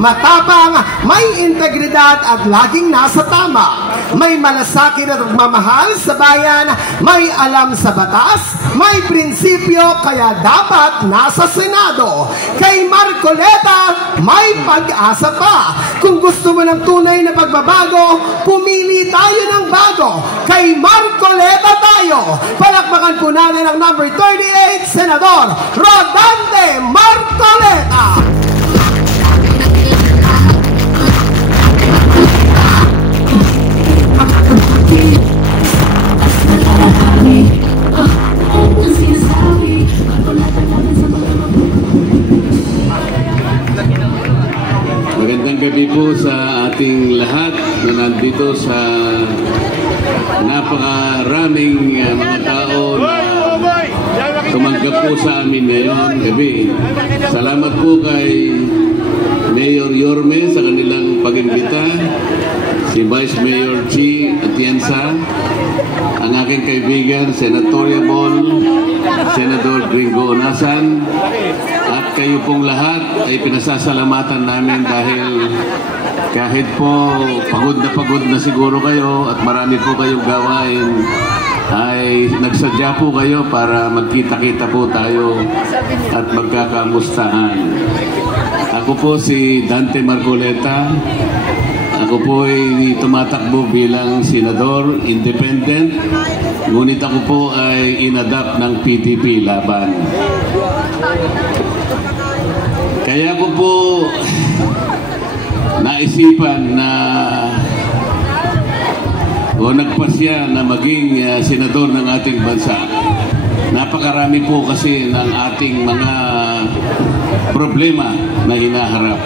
matapang, may integridad at laging nasa tama. May malasakit at magmamahal sa bayan, may alam sa batas, may prinsipyo kaya dapat nasa Senado. Kay Marcoleta, may pag-asa pa. Kung gusto mo ng tunay na pagbabago, pumili tayo ng bago. Kay Marcoleta tayo. Palakpakan po natin ang number 38, Senador Rodante Marcoleta. Magandang gabi po sa ating lahat na nandito sa napakaraming mga tao na tumanggap po sa amin ngayon gabi. Salamat po kay Mayor Yorme sa kanilang pag-imbita, si Vice Mayor Chi Atienza, ang aking kaibigan, Senatoriable, Senador Gringo Onasan, at kayo pong lahat ay pinasasalamatan namin dahil kahit po pagod na siguro kayo at marami po kayong gawain, ay nagsadya po kayo para magkita-kita po tayo at magkakamustahan. Ako po si Dante Marcoleta. Ako po ay tumatakbo bilang senador, independent, ngunit ako po ay inadapt ng PDP laban. Kaya ko po naisipan na nagpasya na maging senador ng ating bansa. Napakarami po kasi ng ating mga problema na hinaharap.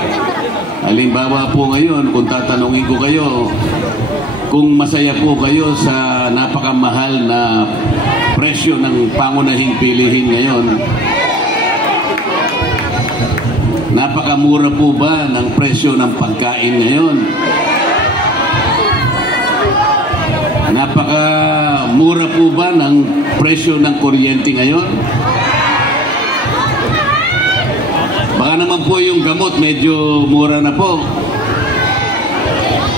Halimbawa po ngayon, kung tatanungin ko kayo, kung masaya po kayo sa napakamahal na presyo ng pangunahing bilihin ngayon, napakamura po ba ng presyo ng pagkain ngayon? Napakamura po ba ng presyo ng kuryente ngayon? Baka naman po yung gamot medyo mura na po.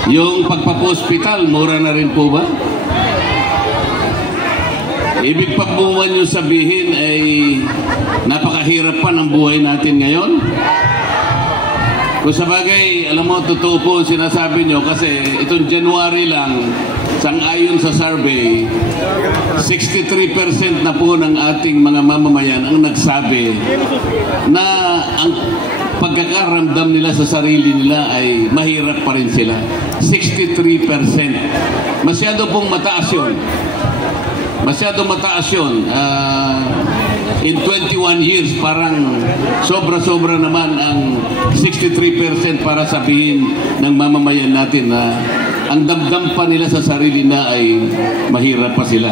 Yung pagpapospital, mura na rin po ba? Ibig pa po nyo sabihin ay napakahirap pa ng buhay natin ngayon? Kung sa bagay, alam mo, totoo po sinasabi nyo kasi itong January lang, sang-ayon sa survey, 63% na po ng ating mga mamamayan ang nagsabi na ang pagkakaramdam nila sa sarili nila ay mahirap pa rin sila. 63%. Masyado pong mataas yun. Masyado mataas yun. In 21 years, parang sobra-sobra naman ang 63% para sabihin ng mamamayan natin na ang damdam pa nila sa sarili na ay mahirap pa sila.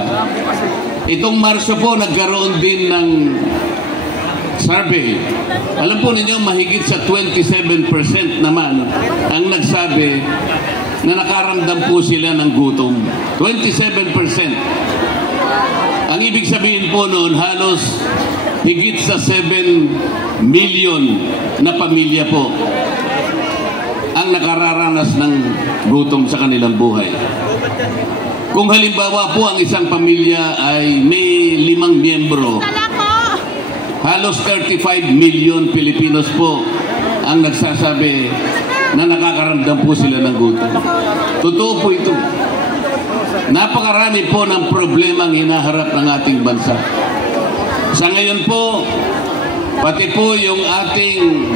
Itong Marso po, nagkaroon din ng survey. Alam po ninyo, mahigit sa 27% naman ang nagsabi na nakaramdam po sila ng gutom. 27%. Ang ibig sabihin po noon, halos higit sa 7 million na pamilya po ang nakararanas ng gutom sa kanilang buhay. Kung halimbawa po ang isang pamilya ay may 5 miyembro, halos 35 million Pilipinos po ang nagsasabi na nakakaramdam po sila ng gutom. Totoo po ito. Napakarami po ng problema ang hinaharap ng ating bansa. Sa ngayon po, pati po yung ating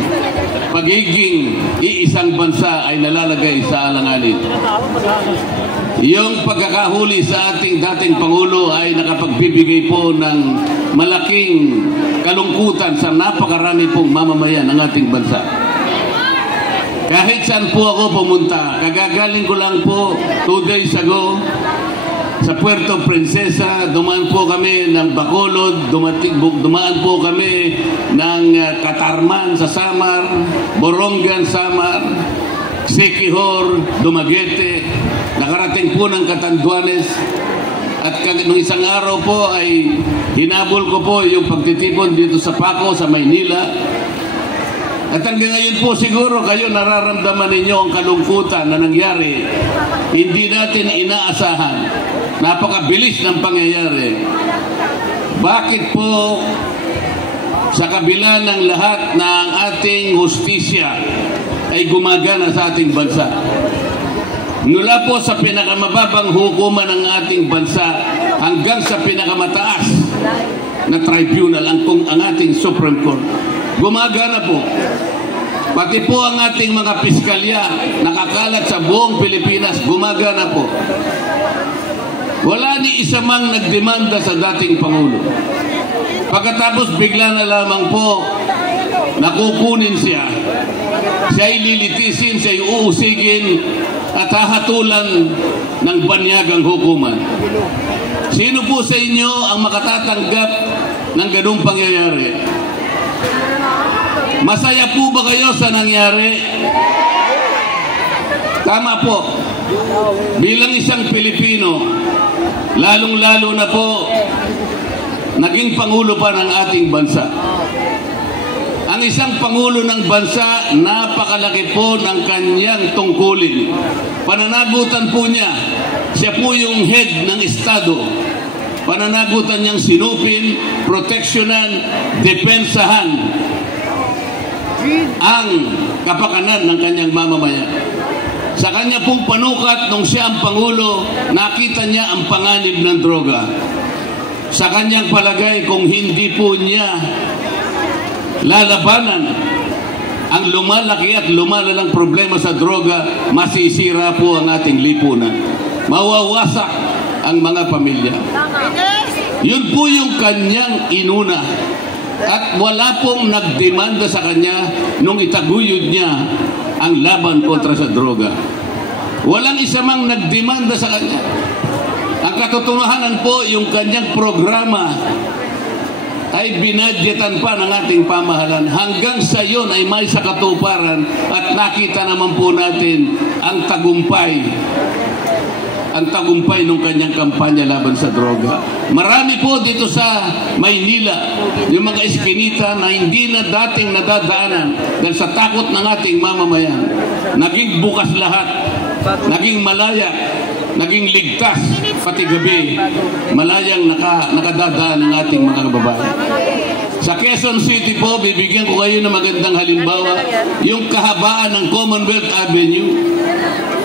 pagiging iisang bansa ay nalalagay sa alanganin. Yung pagkakahuli sa ating dating Pangulo ay nakapagbibigay po ng malaking kalungkutan sa napakarami pong mamamayan ng ating bansa. Kahit saan po ako pumunta, kagagaling ko lang po 2 days ago sa Puerto Princesa, dumaan po kami ng Bacolod, dumaan po kami ng Katarman sa Samar, Borongan, Samar, Siquijor, Dumaguete, nakarating po ng Catanduanes, at nung isang araw po ay hinabol ko po yung pagtitipon dito sa Paco, sa Maynila. At hanggang ngayon po siguro kayo nararamdaman ninyo ang kalungkutan na nangyari. Hindi natin inaasahan. Napakabilis ng pangyayari. Bakit po sa kabila ng lahat ng ating hustisya ay gumagana sa ating bansa? Mula po sa pinakamababang hukuman ng ating bansa hanggang sa pinakamataas na tribunal, ang ating Supreme Court, gumagana po. Pati po ang ating mga piskalya nakakalat sa buong Pilipinas, gumagana po. Wala ni isa mang nagdemanda sa dating Pangulo. Pagkatapos bigla na lamang po nakukunin siya. Siya'y lilitisin, siya'y uusigin at hahatulan ng banyagang hukuman. Sino po sa inyo ang makatatanggap ng ganung pangyayari? Masaya po ba kayo sa nangyari? Tama po. Bilang isang Pilipino, lalong-lalo na po, naging Pangulo pa ng ating bansa. Ang isang Pangulo ng bansa, napakalaki po ng kanyang tungkulin. Pananagutan po niya, siya po yung head ng Estado. Pananagutan niyang sinupin, proteksyonan, depensahan ang kapakanan ng kanyang mamamayan. Sa kanya pong panukat nung siya ang Pangulo, nakita niya ang panganib ng droga. Sa kanyang palagay, kung hindi po niya lalabanan ang lumalaki at lumalalang problema sa droga, masisira po ang ating lipunan. Mawawasak ang mga pamilya. Yun po yung kanyang inuna. At wala pong nagdemanda sa kanya nung itaguyod niya ang laban kontra sa droga. Walang isa mang nagdemanda sa kanya. Ang katotohanan po, yung kanyang programa ay binadyetan pa ng ating pamahalaan. Hanggang sa yon ay may sa katuparan at nakita naman po natin ang tagumpay ng kanyang kampanya laban sa droga. Marami po dito sa Maynila yung mga eskinita na hindi na dating nadadaanan dahil sa takot ng ating mamamayan. Naging bukas lahat, naging malaya, naging ligtas, pati gabi malayang nakadadaan ng ating mga kababayan. Sa Quezon City po, bibigyan ko kayo ng magandang halimbawa, yung kahabaan ng Commonwealth Avenue.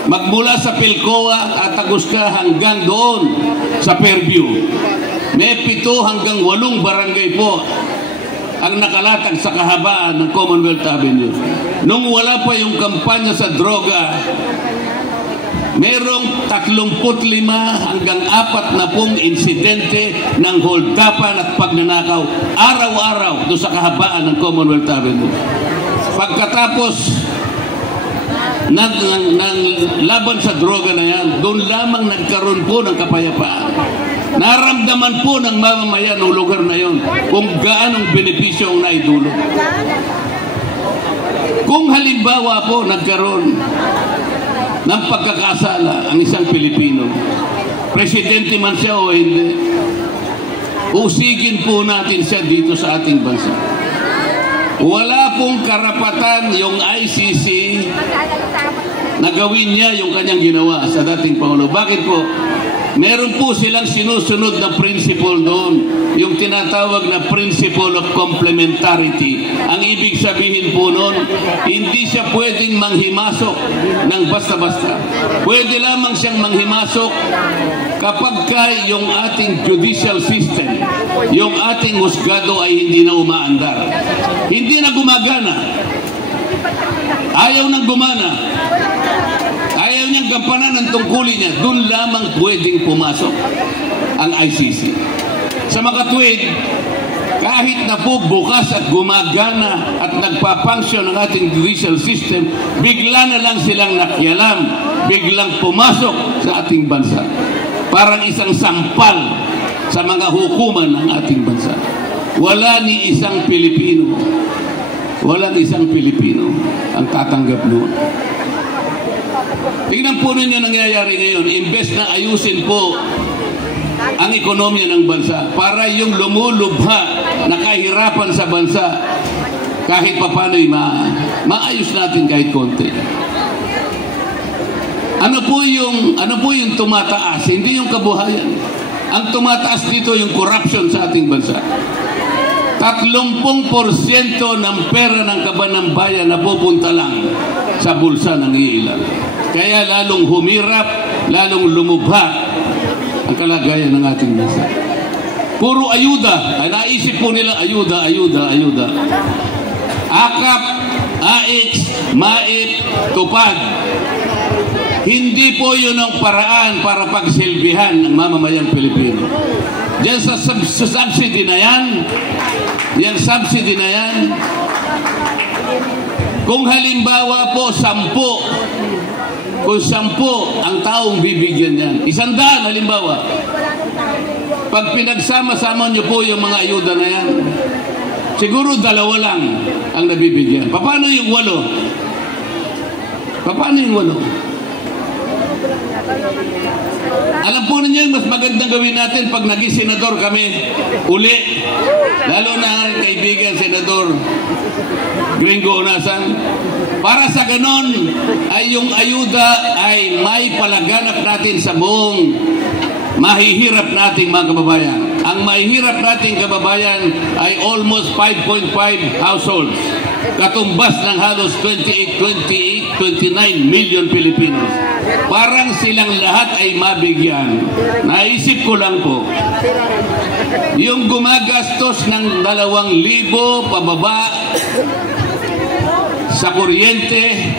Magmula sa Pilcoa at Tagusca hanggang doon sa Fairview. May 7 hanggang 8 barangay po ang nakalatag sa kahabaan ng Commonwealth Avenue. Nung wala pa yung kampanya sa droga, merong 35 hanggang 40 insidente ng holdapan at pagnanakaw araw-araw doon sa kahabaan ng Commonwealth Avenue. Pagkatapos ng laban sa droga na yan, doon lamang nagkaroon po ng kapayapaan. Naramdaman po ng mamamayan ng lugar na yon kung gaanong benepisyo ang naidulot. Kung halimbawa po nagkaroon ng pagkakasala ang isang Pilipino, presidente man siya o hindi, usigin po natin siya dito sa ating bansa. Wala pong karapatan yung ICC na gawin niya yung kanyang ginawa sa dating Pangulo. Bakit po? Meron po silang sinusunod na principle doon, yung tinatawag na principle of complementarity. Ang ibig sabihin po noon, hindi siya pwedeng manghimasok ng basta-basta. Pwede lamang siyang manghimasok kapag yung ating judicial system, yung ating husgado ay hindi na umaandar. Hindi na gumagana. Ayaw nang gumana. Ayaw niyang gampanan ng tungkulin niya. Doon lamang pwedeng pumasok ang ICC. Sa makatwid, kahit na po bukas at gumagana at nagpapunction ng ating judicial system, bigla na lang silang nakialam, biglang pumasok sa ating bansa. Parang isang sampal sa mga hukuman ng ating bansa. Wala ni isang Pilipino, walang isang Pilipino ang tatanggap doon. Tingnan po ninyo nangyayari ngayon. Imbes na ayusin po ang ekonomiya ng bansa para yung lumulubha na kahirapan sa bansa kahit papano'y maayos natin kahit konti. Ano po yung tumataas? Hindi yung kabuhayan. Ang tumataas dito yung corruption sa ating bansa. 30% ng pera ng kaban ng bayan na pupunta lang sa bulsa ng iilan. Kaya lalong humirap, lalong lumubha ang kalagayan ng ating bansa. Puro ayuda. Ay, naisip po nila ayuda. Akap, AX, MAIP, tupad. Hindi po yun ang paraan para pagsilbihan ng mamamayang Pilipino. Diyan sa subsidy na yan, kung halimbawa po 10, kung 10 ang taong bibigyan yan, 100 halimbawa, pag pinagsama-sama nyo po yung mga ayuda na yan, siguro 2 lang ang nabibigyan. Paano yung 8? Paano yung 8? Alam po ninyo, mas magandang gawin natin pag naging senador kami uli, lalo na kaibigan senador Gringo Onasan, para sa ganon ay yung ayuda ay may palaganap natin sa buong mahihirap nating mga kababayan. Ang mahihirap nating kababayan ay almost 5.5 households, katumbas ng halos 29 million Filipinos. Parang silang lahat ay mabigyan. Naisip ko lang po, yung gumagastos ng 2,000 pababa sa kuryente,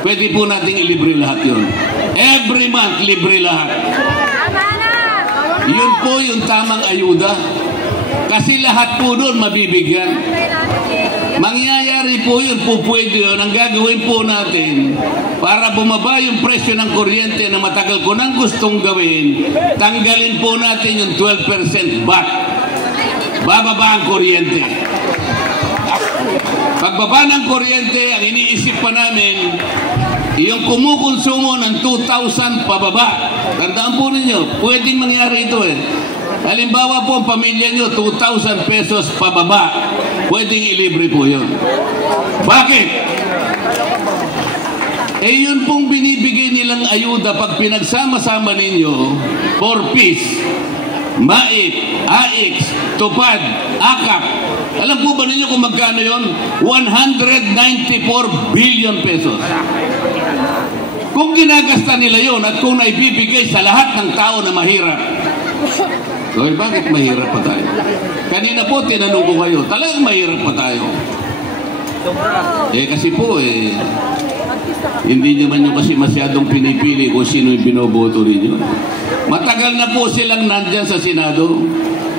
pwede po nating ilibre lahat yun. Every month, libre lahat. Yun po yung tamang ayuda. Kasi lahat po doon mabibigyan. Mangyayari po yun, po pwede yun. Ang gagawin po natin, para bumaba yung presyo ng kuryente na matagal ko nang gustong gawin, tanggalin po natin yung 12% VAT. Bababa ang kuryente. Pagbaba ng kuryente, ang iniisip pa namin, yung kumukonsumo ng 2,000 pababa. Tandaan po ninyo, pwedeng mangyari ito eh. Halimbawa po ang pamilya nyo, 2,000 pesos pababa. Pwedeng ilibre po yun. Bakit? Eh yun pong binibigay nilang ayuda pag pinagsama-sama ninyo, 4 piece, MAIP, AX, tupad, AKAP. Alam po ba ninyo kung magkano yun? 194 billion pesos. Kung ginagasta nila yon at kung naibibigay sa lahat ng tao na mahirap, okay, bakit mahirap pa tayo? Kanina po tinanong ko kayo, talagang mahirap pa tayo. Kasi po hindi naman nyo kasi masyadong pinipili kung sino yung binoboto ninyo. Matagal na po silang nandyan sa Senado.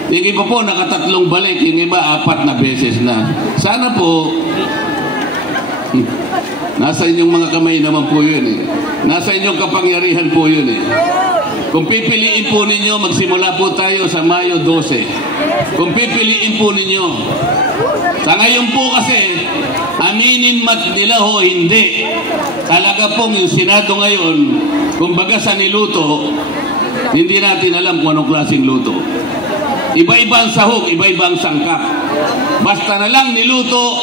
Yung iba po nakatatlong balik, yung iba 4 na beses na. Sana po nasa inyong mga kamay naman po yun eh. Nasa inyong kapangyarihan po yun eh. Kung pipiliin po ninyo, magsimula po tayo sa Mayo 12. Kung pipiliin po ninyo, sa ngayon po kasi, aminin mat nila ho, hindi. Talaga pong yung Senado ngayon, kumbaga sa niluto, hindi natin alam kung anong klaseng luto. Iba-iba ang sahog, iba-iba ang sangkap. Basta na lang niluto,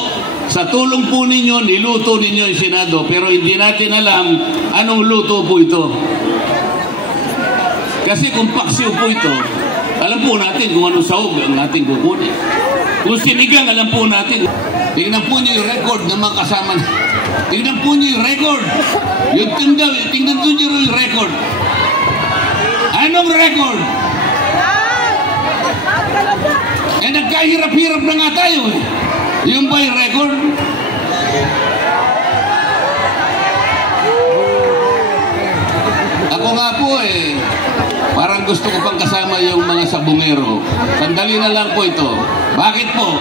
sa tulong po ninyo, niluto ninyo yung Senado, pero hindi natin alam anong luto po ito. Kasi kung paksiw po ito, alam po natin kung anong sahog ang ating kukunin. Kung sinigang, alam po natin. Tingnan po niyo yung record ng mga kasama. Tingnan po niyo yung record. Tingnan po niyo yung record. Anong record? Nagkahirap-hirap na nga tayo eh. Yung ba yung record? Ako nga po parang gusto ko pang kasama yung mga sabungero. Sandali na lang po ito. Bakit po?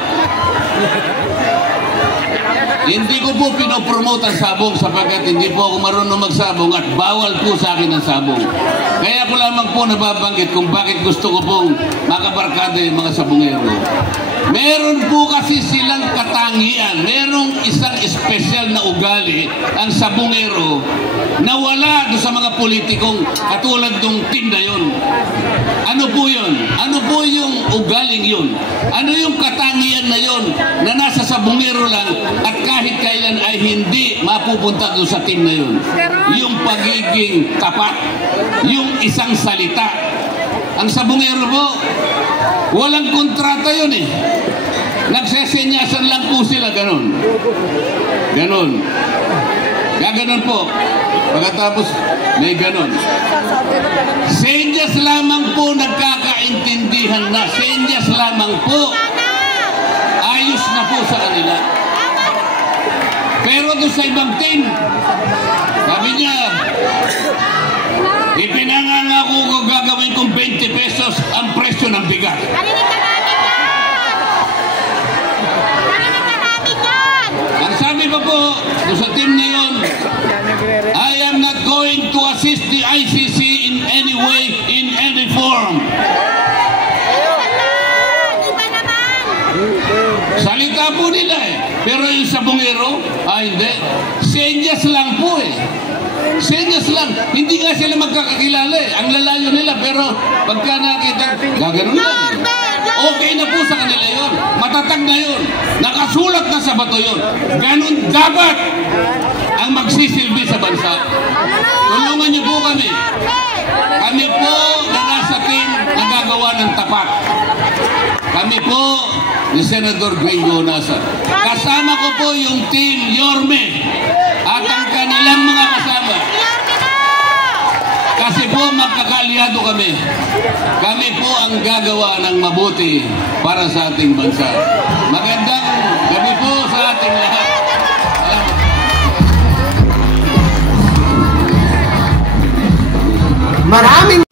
Hindi ko po pinopromote ang sabong sapagkat hindi po ako marunong magsabong at bawal po sa akin ang sabong. Kaya ko lamang po nababanggit kung bakit gusto ko pong makabarkada yung mga sabongero. Meron po kasi silang katangian. Merong isang espesyal na ugali ang sabongero na wala doon sa mga politikong katulad ng tinda yun. Ano po yun? Ano po yung ugaling yun? Ano yung katangian na yun na nasa sabungero lang at kahit kailan ay hindi mapupunta doon sa team na yun? Yung pagiging tapat, yung isang salita. Ang sabungero po, walang kontrata yun eh. Nagsesenyasan lang po sila, ganon. Ganon. Gaganon po. Pagkatapos, may ganon. Senyas lamang po nagkakaintindihan na. Senyas lamang po. Ayos na po sa kanila. Pero doon sa ibang team, sabi niya, ipinangangako ko gagawin kong 20 pesos ang presyo ng bigas. Ang sabi pa po doon sa team na yun, I am not going to assist the ICC in any way, in any form. Salita po nila eh. Pero yung sabungero, hindi. Senyas lang po eh. Senyas lang. Hindi nga sila magkakakilala eh. Ang lalayo nila, pero pagka nakita, gaganon lang eh. Okay na po sa kanila yun. Matatag na yun. Nakasulat na sa bato yun. Ganon dapat ang magsisilbi sa bansa. Tulungan niyo po kami. Kami po na nasa team na gagawa ng tapat. Kami po ni Senador Gringo Nasa. Kasama ko po yung team Yorme at ang kanilang mga kasama. Kasi po magkakaalyado kami. Kami po ang gagawa ng mabuti para sa ating bansa. Magandang gabi po sa ating lahat. Salamat. Maraming